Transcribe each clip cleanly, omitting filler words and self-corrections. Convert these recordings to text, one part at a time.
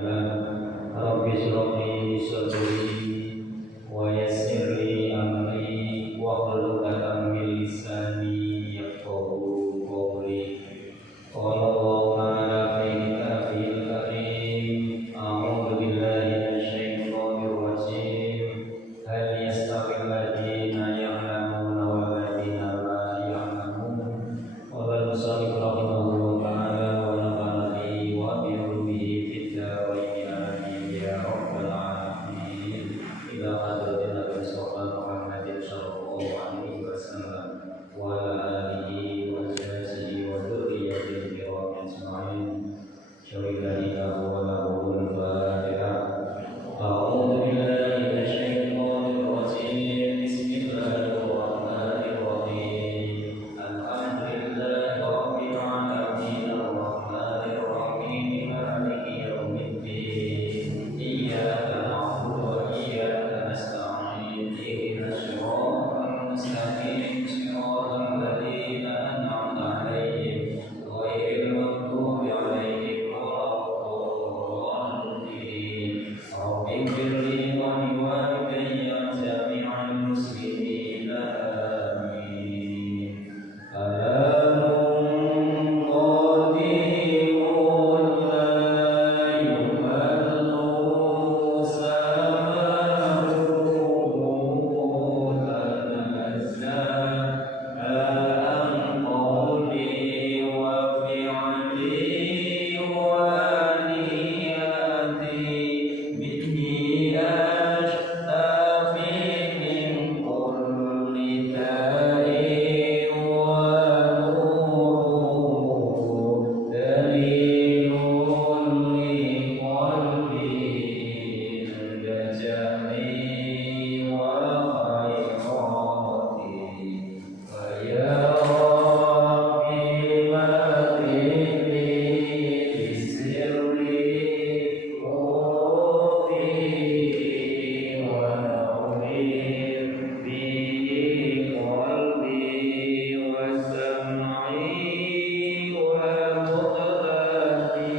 Rabbi shrah li sadri wa yassir li amri wahlul 'uqdatam min lisani yafqahu qawli. Qala Allahu ta'ala fi kitabihil karim, a'udzu billahi minasyaitonir rajim. Hal yastawil ladzina ya'lamuna wal ladzina la ya'lamun. Qala al-musannif rahimahullahu ta'ala wa nafa'ana bihi wa bi ulumihi fid dharain amin ya rabbal alamin. Ila hadratin Nabi sallallahu Muhammadin sallallahu alaihi wasallam wa ala alihi wa sahbihi wa dzurriyyatihi kiram ajma'in. Syarillahi wa lahul fatihah. A'udzu billahi minasyaitonir rajim. Bismillahirrahmanirrahim. Alhamdulillahi rabbil alamin arrahmanir rahim maliki yaumiddin. Iyyaka na'budu wa iyyaka nasta'in. Ihdinas siratal mustaqim, siratal ladzina an'amta 'alaihim ghairil maghdubi 'alaihim waladdallin. Rabbi ighfirli wa liwalidayya wa jami'il muslimin. Amin. Kalamun qadimun la yumallu samahu tanazza an qawli wa fi'li wa niyati bihi ashtafi min kulli da'i wa nuru dalilun li qalbi najami wa khairati. Wa ya Rabbi matini bisirri qawli wa nawwir bihi qalbi wa sam'i wa muqlati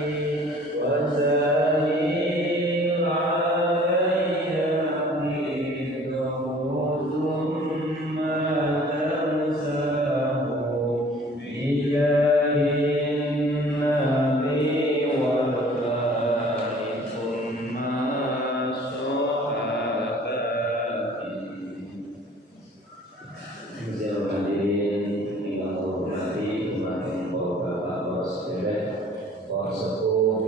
wa zahir alayya bidhuruzum ma tansahu bijahin nabi wal barik thumma sahabati. Bismillahirrahmanirrahim. Ilang hormati umat Bapak sekalian, para sepuh,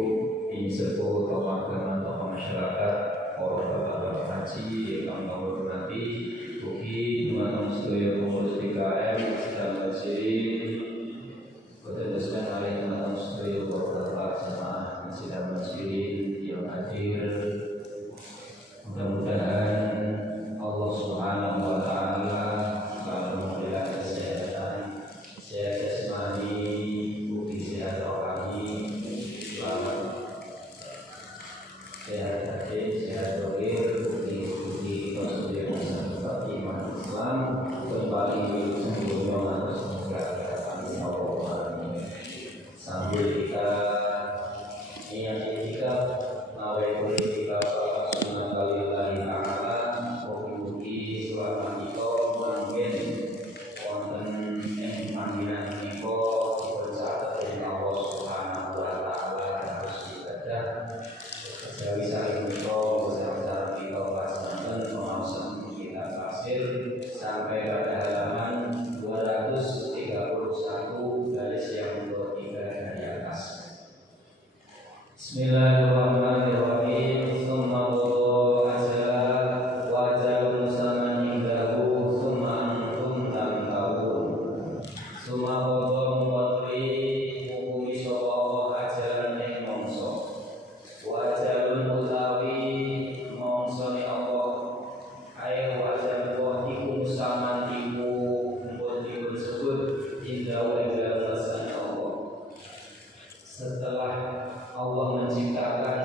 ini sepuh tokoh agama, tokoh masyarakat, para bapak haji yang kami hormati, ugi teman-teman sedaya pengurus DKM dan masjid, berteruskan oleh teman-teman sedaya para jemaah masjid dan masjid yang hadir. Mudah-mudahan Allah Subhanahu wa taala selalu memberikan kesehatan, sehat jasmani, ugi sehat rohani, selamat sehat hati, sehat zahir, ugi konsolidasi iman Islam kembali dunia semoga akan Allah. Sambil kita niat kita nawaitul kita sunnah kalillahi ta'ala, mugi-mugi selama kita manggen wonten ing panggilan menika dipercatat dening Allah Subhanahu wa taala harus ibadah. Kejawi saking menika bersama kita laksanaken pengawasan kita tafsir sampai pada halaman 231 garis yang nomor 3 dari atas. Bismillahirrahmanirrahim. Summa wudu ajala wa ajalun musamman indahu summa antum tamtahun. Summa wudu muwatri hukumi sapa ajalan ing mongso. Wa ajalun utawi mongsone Allah. Ayo ajal wa iku musamman iku mumpun disebut indahu ing Allah. Setelah Allah menciptakan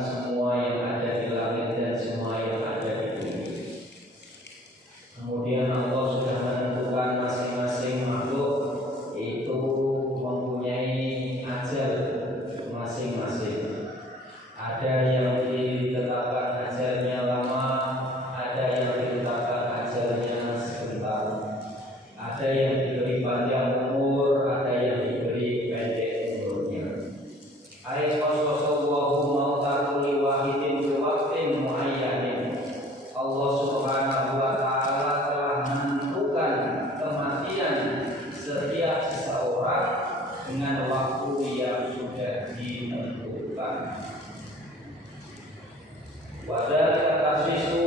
Wadhalika tasisu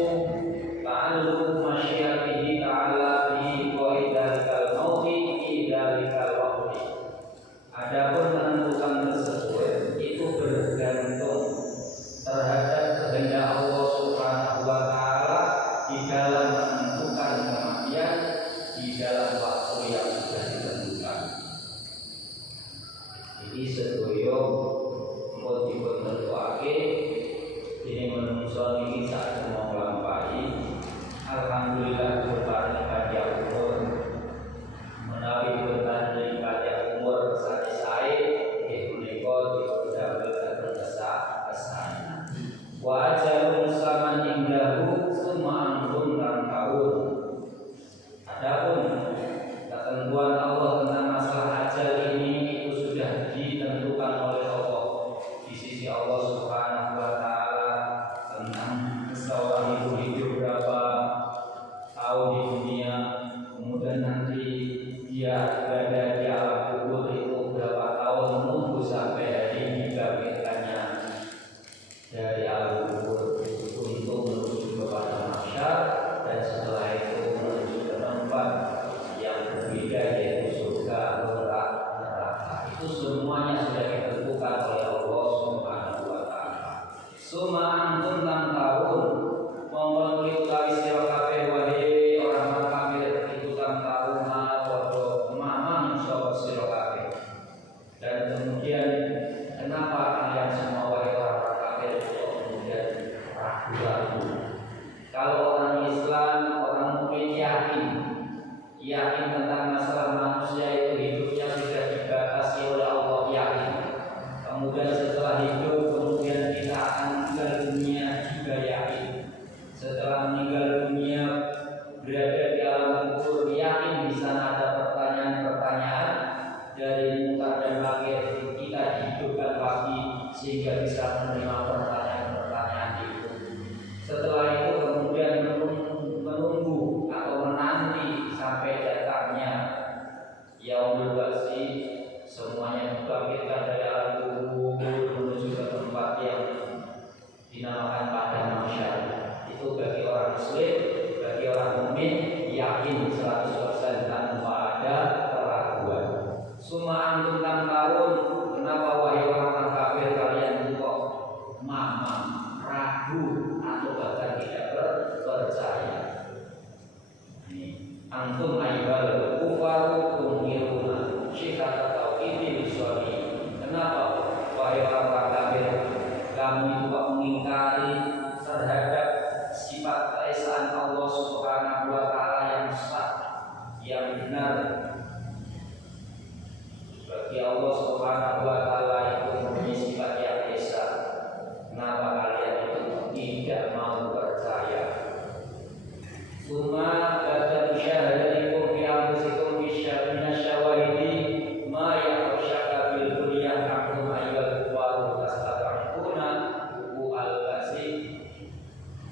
ta'alluq masyiatihi ta'ala fi qaidalikal mauti fi dalikal waqti. Adapun menentukan tersebut itu bergantung terhadap kehendak Allah Subhanahu wa taala di dalam menentukan kematian di dalam waktu yang sudah ditentukan. Jadi sedaya mun dipun tentuake ini menungso niki sak mau nglampahi alhamdulillah berparing panjang umur menawi bertanding panjang umur sae-sae nggih menika dipundamel dhateng kesaenan wa ajalun saman indahu summa amrun tahun. Adapun ketentuan Allah tentang masalah ajal ini itu sudah ditentukan oleh Allah di sisi Allah Subhanahu wa taala tentang seseorang itu hidup berapa tahun di dunia, kemudian nanti dia berada di alam kubur itu berapa tahun menunggu sampai hari dibangkitkannya dari alam kubur untuk menuju kepada mahsyar dan setelah itu menuju ke tempat yang berbeda yaitu surga atau neraka. Itu semuanya sudah ditentukan oleh Allah Subhanahu wa taala. Suma antum tahun mongkon utawi sira kabeh wahai orang kafir itu tahun padha mamang sapa sira kabeh. Dan kemudian kenapa kalian semua wahai orang kafir kemudian ragu-ragu? Kalau orang Islam, orang mukmin yakin tentang masalah manusia itu hidupnya sudah dibatasi oleh Allah, yakin. Kemudian setelah hidup, kemudian kita akan meninggal dunia juga yakin. Setelah meninggal dunia berada di alam kubur, yakin di sana ada pertanyaan-pertanyaan dari munkar dan nakir, kita dihidupkan lagi sehingga bisa menerima pertanyaan-pertanyaan itu. Setelah itu kemudian menunggu atau menanti sampai datangnya yaumul ba'tsi, semuanya dibangkitkan dari alam kubur menuju ke tempat yang dinamakan padang mahsyar. Itu bagi orang muslim, bagi orang mukmin yakin 100% tanpa ada keraguan. Suma antum tahun, kenapa wahai orang kafir kalian kok mamang, ragu atau bahkan tidak percaya? Antum aibal kufaru tumhiruna syikat tauhid biswali. Kenapa wahai orang kafir kamu itu kok mengingkari terhadap sifat keesaan Allah Subhanahu wa taala yang sah, yang benar? Bagi Allah Subhanahu wa taala itu mempunyai sifat yang esa. Kenapa kalian itu tidak mau percaya? Suma kata syahadatikum fi anfusikum bisyarina syawahidi ma yakhshaka bil kulliyah akum ayyul kufaru tastaghfiruna bu al-basi.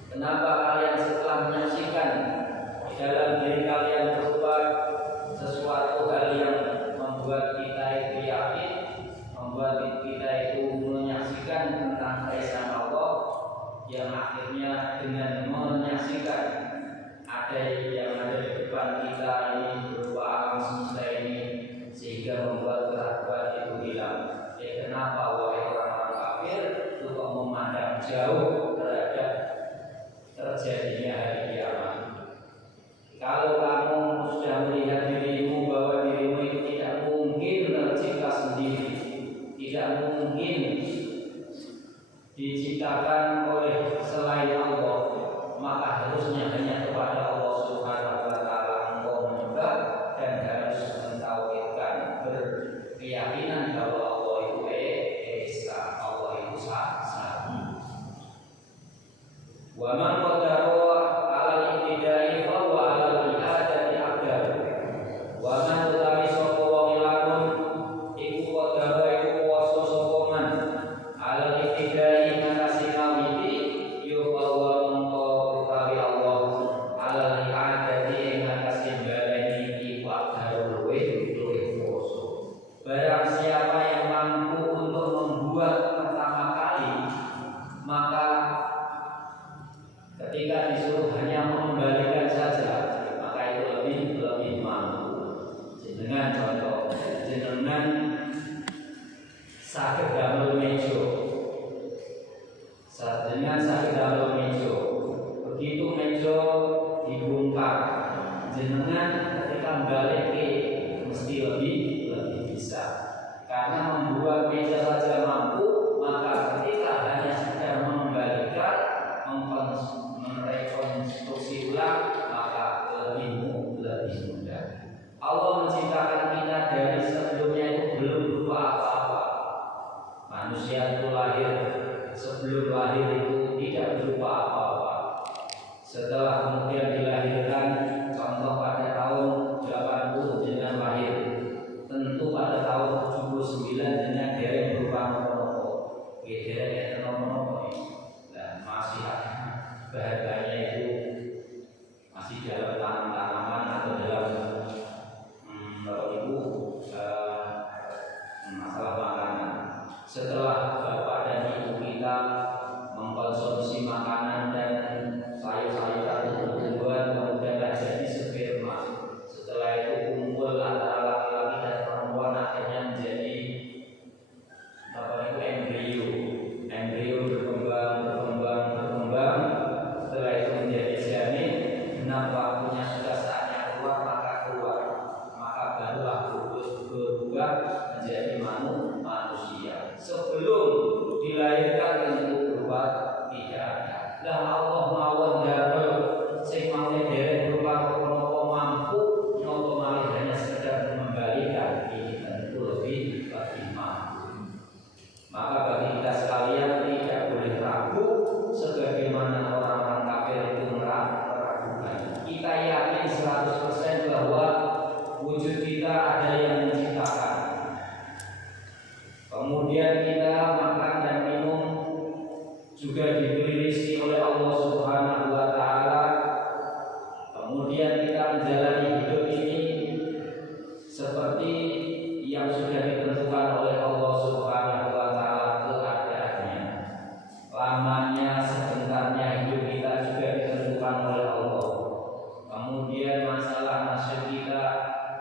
Kenapa kalian setelah menyaksikan di dalam diri kalian berubah sesuatu hal yang membuat kita itu yakin, membuat kita itu menyaksikan tentang keesaan Allah, yang akhirnya dengan menyaksikan ada yang ada di depan kita ini berupa alam semesta ini sehingga membuat keraguan itu hilang. Kenapa wahai orang-orang kafir itu kok memandang jauh terhadap terjadinya hari kiamat? Kalau kamu sudah melihat dirimu bahwa dirimu itu tidak mungkin tercipta sendiri, tidak mungkin diciptakan oleh selain Allah, maka harusnya hanya kepada Allah Subhanahu wa taala engkau menyembah dan harus mentauhidkan, berkeyakinan bahwa Allah itu esa, Allah itu satu. Wa man qadara 'ala al-ibtidai fa huwa 'ala al-i'adati 'abdan. Wa man utawi sapa wong lamun iku qadara iku kuwasa sapa man 'ala al-ibtidai ngatasi ngawiti yo bahwa mengko utawi Allah 'ala al-i'adati ngatasi baleni iku darul luwih kuwasa. Barang siapa yang mampu untuk membuat pertama kali, maka Ketika disuruh hanya mengembalikan saja, maka itu lebih mampu. Dengan contoh, dengan saged damel meja, dengan saged damel meja. Begitu meja dibongkar, jenengan ketika balik mesti lebih bisa. Karena membuat meja saja mampu, maka ketika hanya sekedar mengembalikan, merekonstruksi ulang, maka lebih mudah. Allah menciptakan kita dari sebelumnya itu belum berupa apa-apa. Manusia itu lahir, sebelum lahir itu tidak berupa apa-apa. Setelah kemudian dilahirkan, contoh pada tahun 80 dengan lahir, tentu pada tahun 79 dengan dereng berupa nopo-nopo. Dereng nopo-nopo dan masih bahan-bahannya itu masih dalam tanaman atau dalam masalah makanan. Setelah bapak dan ibu kita mengkonsumsi makanan dan sayur-sayuran tumbuh-tumbuhan, kemudian jadi sperma. Setelah itu kumpul antara laki-laki dan perempuan, akhirnya menjadi embrio berkembang. Setelah itu menjadi janin. Benar waktunya sudah saatnya keluar, maka barulah berubah menjadi manusia. Sebelum dilahirkan tentu berupa tidak ada. Lah Allah mawon damel sing mawon dereng berupa nopo mampu, nopo malih hanya sekedar mengembalikan, ini tentu lebih mampu. Maka bagi kita sekalian tidak boleh ragu sebagaimana orang-orang kafir itu meragukan. Kita yakin 100% bahwa wujud kita ada yang menciptakan. Kemudian kita makan dan minum juga diberi rezeki oleh Allah Subhanahu wa taala. Kemudian kita menjalani hidup ini seperti yang sudah ditentukan oleh Allah Subhanahu wa taala keadaannya. Lamanya, sebentarnya hidup kita juga ditentukan oleh Allah. Kemudian masalah nasib kita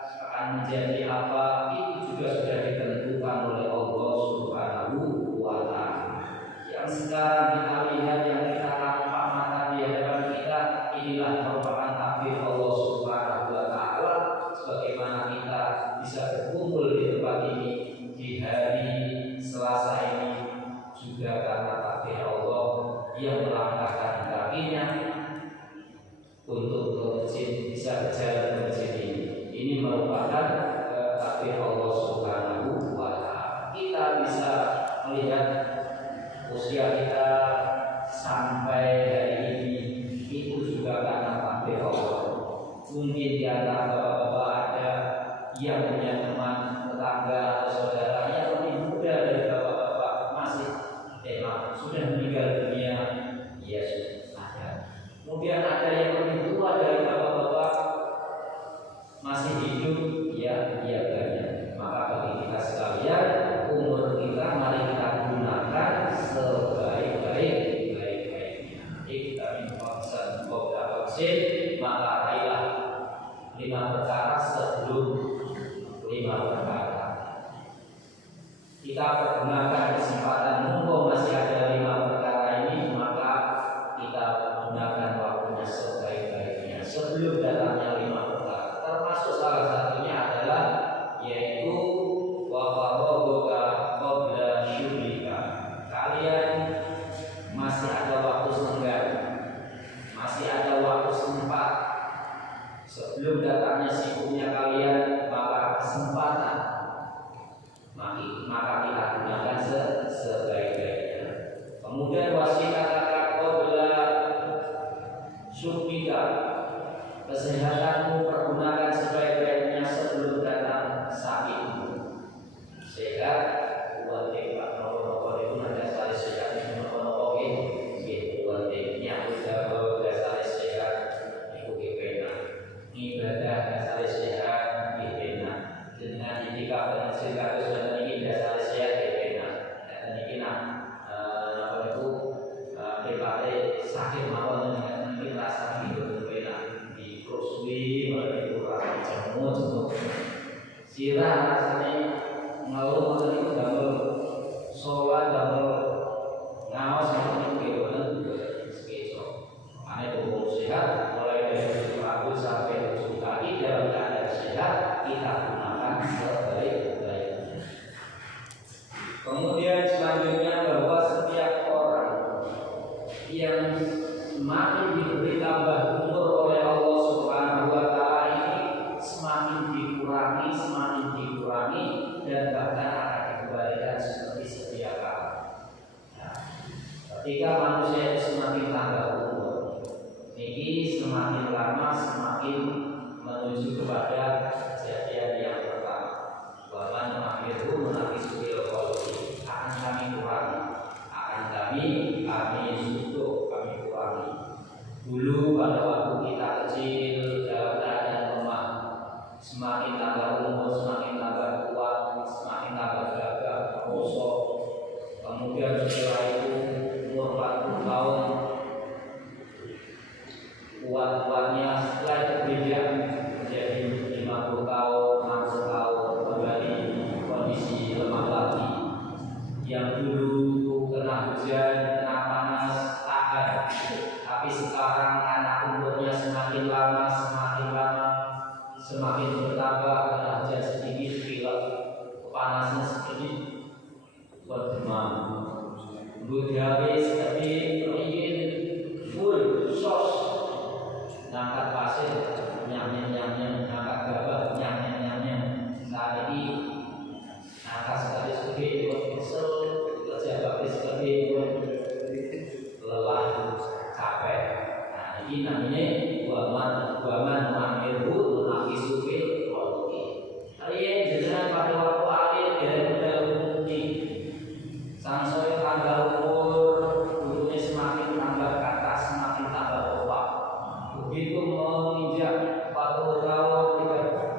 akan menjadi apa, itu juga sudah ditentukan oleh Allah Subhanahu wa taala. Yang sekarang kita lihat, yang kita nampak mata di hadapan kita, inilah merupakan takdir Allah Subhanahu wa taala. Sebagaimana kita bisa berkumpul di tempat ini di hari Selasa ini juga karena takdir Allah yang melangkahkan kakinya untuk ke masjid, bisa berjalan ke masjid ini. Ini merupakan takdir Allah Subhanahu wa taala. Kita bisa melihat usia kita sampai hari ini itu juga karena takdir Allah. Mungkin di antara bapak-bapak ada yang punya teman, tetangga atau saudara yang lebih muda dari bapak-bapak, sudah meninggal dunia. Ya sudah ada. Kemudian ada yang lebih tua dari bapak-bapak, masih hidup, ya banyak. Maka bagi kita sekalian, umur kita mari kita gunakan sebaik-baiknya. Kita minta beberapa vaksin, maka raihlah 5 perkara sebelum 5 perkara. Kita pergunakan kesempatan mumpung masih ada 5 perkara ini, maka kita gunakan waktunya sebaik-baiknya sebelum datangnya 5 perkara. Termasuk salah satunya adalah yaitu wafarogoka qabla syubrika. Kalian masih ada waktu senggang, masih ada waktu sempat sebelum datangnya sibuknya kalian, maka kesempatan maka kita gunakan sebaik-baiknya. Kemudian wasikataka qabla syubrika, kesehatanmu pergunakan sebaik-baiknya sebelum datang sakitmu. Sehat, buat Pak nopo-nopo itu ada sekali sehatnya nopo-nopo gitu. Buat nyambut gawe sekali sehat itu kepena. Ibadah sekali sehat kepena. Dengan itikaf dan sehat sudah ini sekali sehat kepena. Dan ini apa itu sakit mawon dengan Sirah rasane ngeluh ngoten niku damel sholat damel ngaos ngoten niku nggih sekeco. Ane tubuh sehat mulai dari rambut sampai ujung kaki dalam keadaan sehat kita gunakan sebaik-baiknya. Kemudian selanjutnya bahwa setiap orang yang semakin diberi tambah umur oleh Allah Subhanahu wa taala ini semakin dikurangi dan bahkan akan dikembalikan seperti sedia kala. Nah, ketika manusia itu semakin tambah umur, ini semakin lama semakin menuju kepada kejadian yang pertama. Bahwa akhirnya menafis bil qalbi akan kami kurangi, kami suruh kami kurangi. Dulu pada waktu kita kecil dalam keadaan lemah, semakin tambah umur, semakin tambah kuat, semakin tambah gagah, kosong. Kemudian setelah itu umur 40 tahun, kuat-kuatnya setelah itu beda menjadi 50 tahun, 60 tahun, kembali kondisi lemah lagi. Yang dulu kena hujan, kena panas, tahan. Tapi sekarang karena umurnya semakin lama, semakin bertambah, kena hujan sedikit, pilek, panasnya sedikit, berdemam, budaya seperti ingin full sos, ngangkat pasir, nyam-nyam, ngangkat gabah, nyam-nyam. Saat ini angkat sekali sebagai kesel, kerja bakti sebagai lelah, capek. Nah ini namanya waman ma'mirhu nafisu fil qalbi. Ayo jenengan pada waktu akhir dari pendahulu ini sangsaya tambah umur, umurnya semakin tambah kata, semakin tambah opak. Begitu menginjak 40 tahun,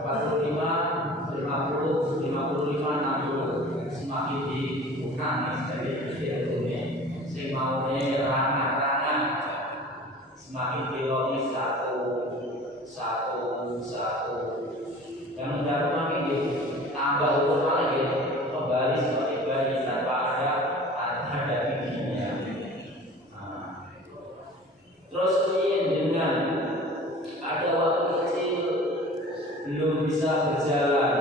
45, 50, 55, 60 semakin dikurangi dari usia sing maune rana-rana semakin diloni satu dan mudah makin tambah umur lagi kembali seperti bayi tanpa ada bibinya. Terus dengan ada waktu kecil belum bisa berjalan,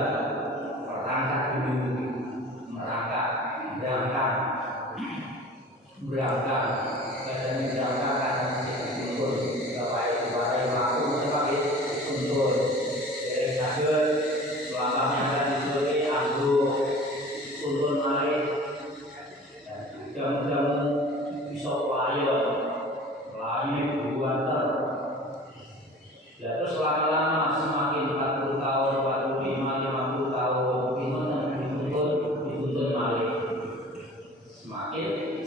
merangkak kadang berangkat karena turun bapak waktu pakai turun dari hasil langkahnya akan disuruh anggur turun naik jamu-jamu bisa lain berbuatan. Ya terus lama-lama semakin 40 tahun, 45, 50 tahun dituntut balik.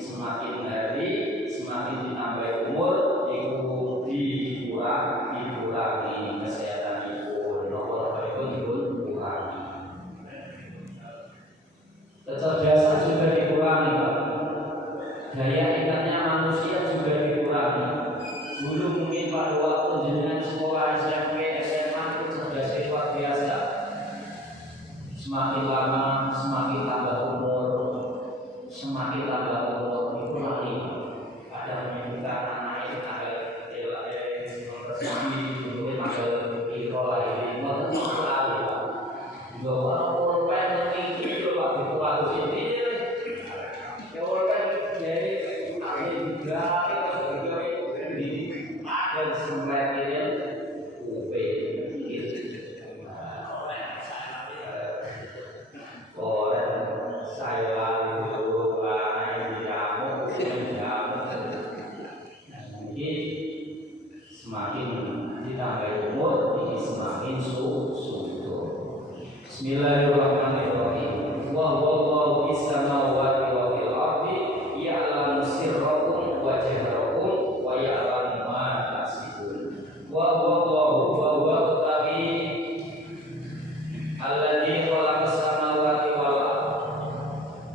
Semakin hari semakin ditambah umur itu dikurangi kesehatan itu nomor itu dikurangi. Kecerdasan juga dikurangi, Pak. Daya ingatnya manusia juga dikurangi. Dulu mungkin pada waktu jenengan sekolah SMP, SMA itu cerdas luar biasa. Semakin lama semakin tambah umur itu lagi ada menyebutkan anak ada mempersiapkan untuk masuk Iko lagi mau sekali bahwa orang itu waktu ini orang dari juga dan sebenarnya semakin ditambah umur ini semakin subur. Bismillahirrahmanirrahim. Wa huwa fis samawati wa fil ardi ya'lamu sirrakum wa jahrakum wa ya'lamu ma tasbihun. Wa huwa utawi alladzi khalaqa samawati wal ardi.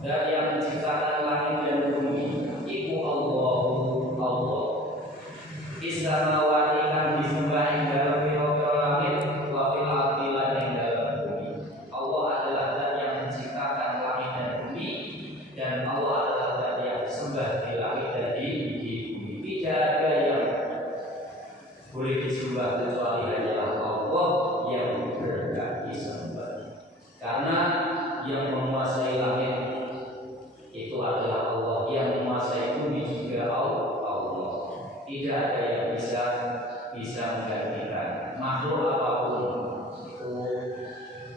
Dan yang menciptakan langit dan bumi iku Allah. Isamawati kan disembah ing dalam pira-pira langit wa fil ardi lan ing dalam bumi. Allah tidak ada yang bisa menggantikan. Makhluk apapun itu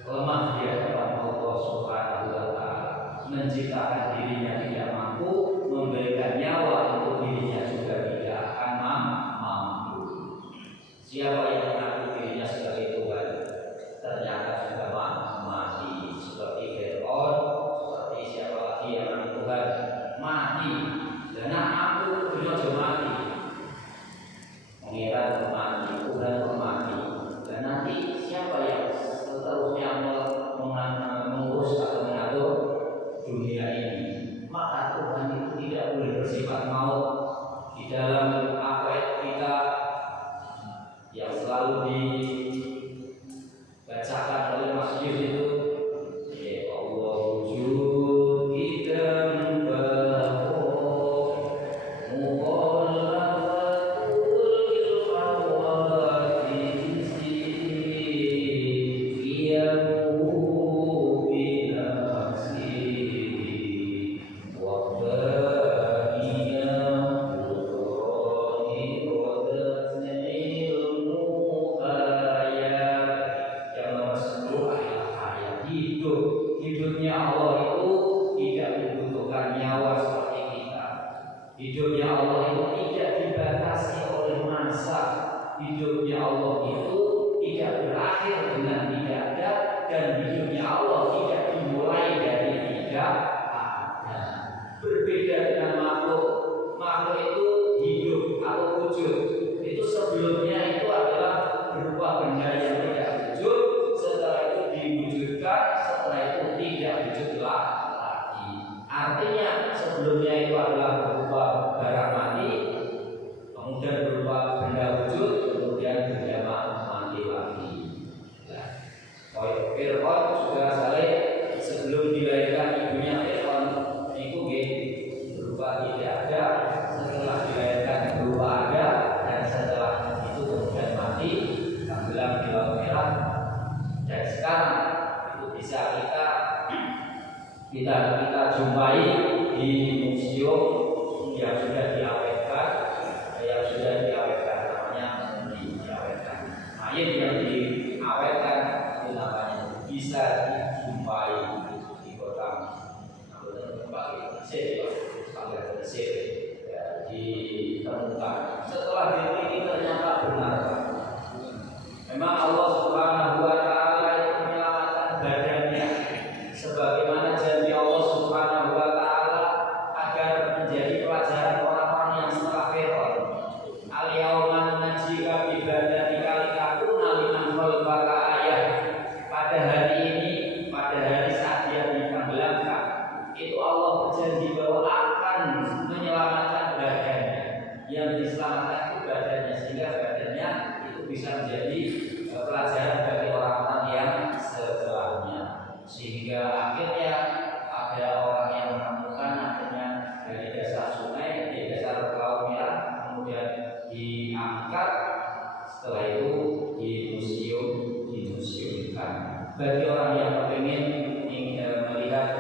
lemah di hadapan Allah Subhanahu wa Ta'ala. Menciptakan dirinya tidak mampu, memberikan nyawa untuk dirinya juga tidak akan mampu. Siapa yang mengaku dirinya sebagai Tuhan ternyata juga mati, seperti Fir'aun, seperti siapa lagi yang mengaku Tuhan mati. Dan aku beliau mati, mengira mati, Tuhan mati. Dan nanti siapa yang seterusnya mengurus atau mengatur dunia ini? Maka Tuhan itu tidak boleh bersifat maut. Di dalam ayat kita yang selalu dibacakan oleh Mas Yus itu, ya Allah wujud idam bahwa muqallabatul ilfawati qiyamu binafsi wa hidupnya Allah itu tidak membutuhkan nyawa seperti kita. Hidupnya Allah itu tidak dibatasi oleh masa. Hidupnya Allah itu tidak berakhir dengan tidak ada, dan hidupnya Allah tidak dimulai dari tidak ada. Berbeda dengan makhluk. Makhluk itu hidup atau wujud. Itu sebelumnya itu adalah berupa benda yang tidak wujud. Setelah itu diwujudkan, setelah itu tidak wujud lagi. Artinya sebelumnya itu adalah berupa barang mati, kemudian berupa benda wujud, kemudian benda mati lagi. Fir'aun juga saleh sebelum dilahirkan ibunya Fir'aun itu berupa tidak ada, setelah dilahirkan berupa ada, dan setelah itu kemudian mati, tenggelam di laut merah. Dan sekarang itu bisa kita jumpai di museum yang sudah diawetkan, namanya diawetkan. Mayat yang diawetkan itu namanya bisa dijumpai di kota Mesir, ditemukan. Setelah diteliti ternyata benar. Memang Allah Subhanahu wa Ta'ala itu menyelamatkan badannya, sebagaimana janji Allah Subhanahu wa Ta'ala agar menjadi pelajaran orang-orang yang setelah Fir'aun. Al-yawma nunajjika bi badanika litakuna liman khalfaka ayah. Pada hari ini, pada hari saat dia ditenggelamkan, itu Allah berjanji bahwa akan menyelamatkan badannya. Yang diselamatkan itu badannya, sehingga badannya itu bisa menjadi pelajaran bagi orang-orang yang setelahnya. Sehingga akhirnya ada orang yang menemukan akhirnya dari dasar sungai, dari dasar laut merah, kemudian diangkat, setelah itu dimuseumkan. Bagi orang yang ingin melihat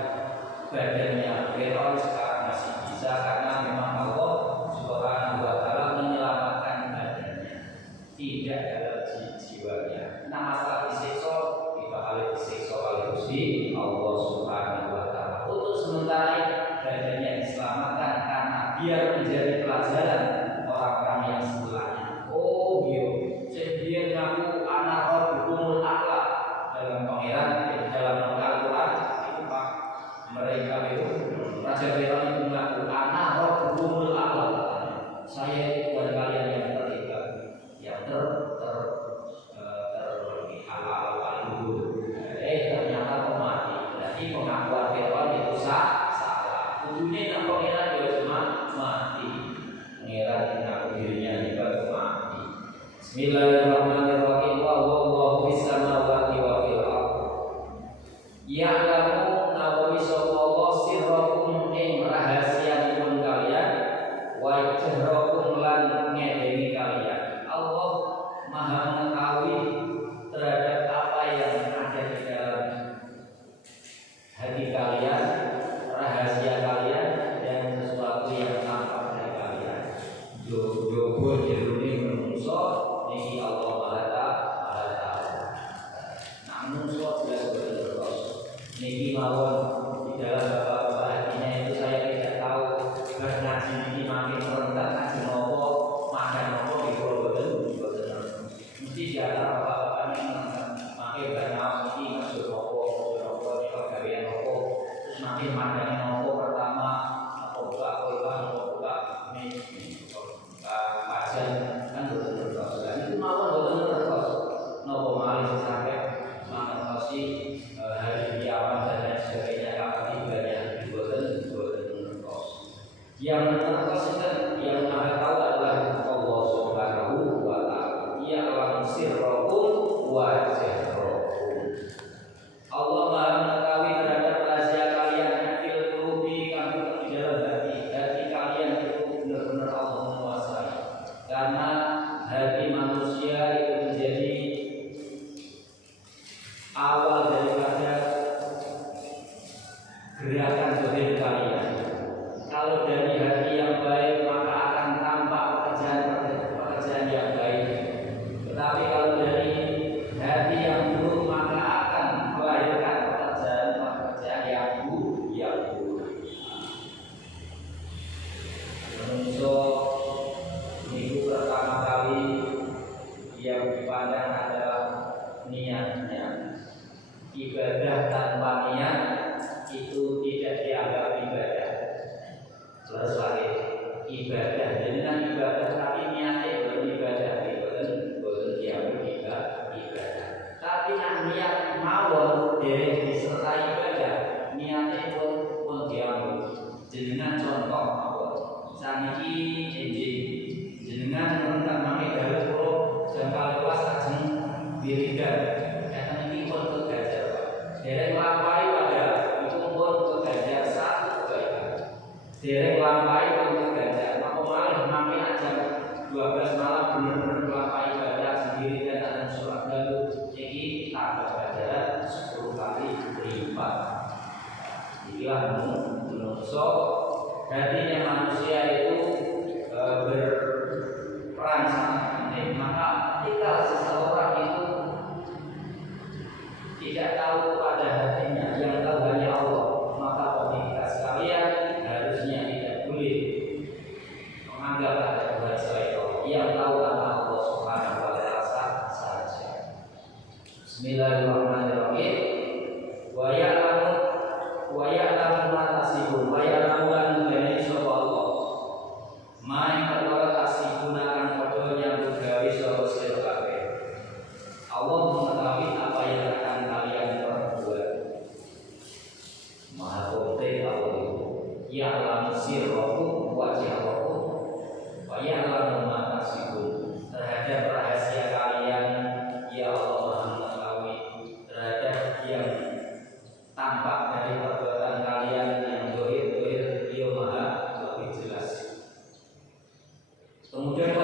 badannya Fir'aun sekarang masih bisa, karena memang Allah Subhanahu wa Ta'ala menyelamatkan badannya, tidak dalam jiwanya. Nah, masalah disiksa dibakal disiksa oleh Gusti Allah Subhanahu wa Ta'ala. Untuk sementara badannya diselamatkan karena biar menjadi pelajaran orang-orang yang sebelahnya. Oh, dia ngaku anak Rabbukumul A'la dalam pangeran, dalam Al-Quran itu Pak, mereka itu Raja Fir'aun itu mengaku anak Rabbukumul A'la, saya Tuhan kalian yang terhebat, yang ternyata mati. Jadi pengakuan Fir'aun itu salah. Ujungnya nak pangeran dia cuma mati. Pangeran mengaku dirinya hebat mati. Bismillahirrahmanirrahim. Wallahu fis samawati wa fil ardh. Ya'lamu nawawi sallallahu sirrakum ing rahasianipun kalian wa jahrakum lan ngedengi kalian. Allah Maha mengetahui terhadap apa yang ada di dalam hati kalian, rahasia kalian, dan sesuatu yang tampak dari kalian. Jobul kajian kan boten ngertos. Lah niku mawon boten ngertos. Napa malih sampai mangertosi hari kiamat dan lain sebagainya kapan tibanya boten ngertos. Yang ngertos yang Maha tahu adalah Allah Subhanahu wa taala. Ya'lamu sirrakum wa jahrakum. Allah Maha mengetahui terhadap rahasia kalian fil qulubi kami di dalam hati kalian itu benar-benar Allah menguasai. Karena hati manusia itu menjadi awal daripada gerakan zahir kalian. Kalau dari hati yang baik maka akan tampak pekerjaan yang baik. Tetapi kalau dari hati yang buruk maka akan melahirkan pekerjaan yang buruk. Menungso minggu pertama kali yang dipandang adalah niatnya. Ibadah tanpa niat itu tidak dianggap ibadah. Terus lagi ibadah dengan ibadah tapi niatnya bukan ibadah, bukan dianggap ibadah. Tapi niat mawon dereng disertai ibadah, niatnya pun diambil. Jenengan contoh mawon. Saniki jenengan menentang mami dalu pro jangkal luas ajeng wiridan. Kata niki pun kegajar. Dereng lampahi pada itu pun kegajar satu kebaikan. Dereng lampahi pun kegajar. Maka malah mami aja 12 malam benar-benar melampahi ibadah sendiri dan ada surat dalu. Jadi tambah ganjaran 10 kali berlipat. Inilah menungso hatinya manusia itu berperan sangat penting. Maka ketika seseorang itu tidak tahu pada hatinya, yang tahu hanya Allah, maka kita sekalian harusnya tidak boleh menganggap ada Tuhan selain Allah. Yang tahu adalah Allah Subhanahu wa taala saja. Bismillahirrahmanirrahim. Wa ya'lamu ma tasibun wa ya'lamu lan ngene sapa Allah. Maing perkara tasibuna kang padha yang gawe sapa sira kabeh. Allah mengetahui apa yang akan kalian perbuat. Maha Pengasih Allah itu. Ya'lamu sirrakum wa jahrakum wa ya'lamu ma tasibun. Terhadap rahasia kalian, ya Allah Maha mengetahui. Terhadap yang tampak dari perbuatan kalian yang zahir, Beliau Maha lebih jelas. Kemudian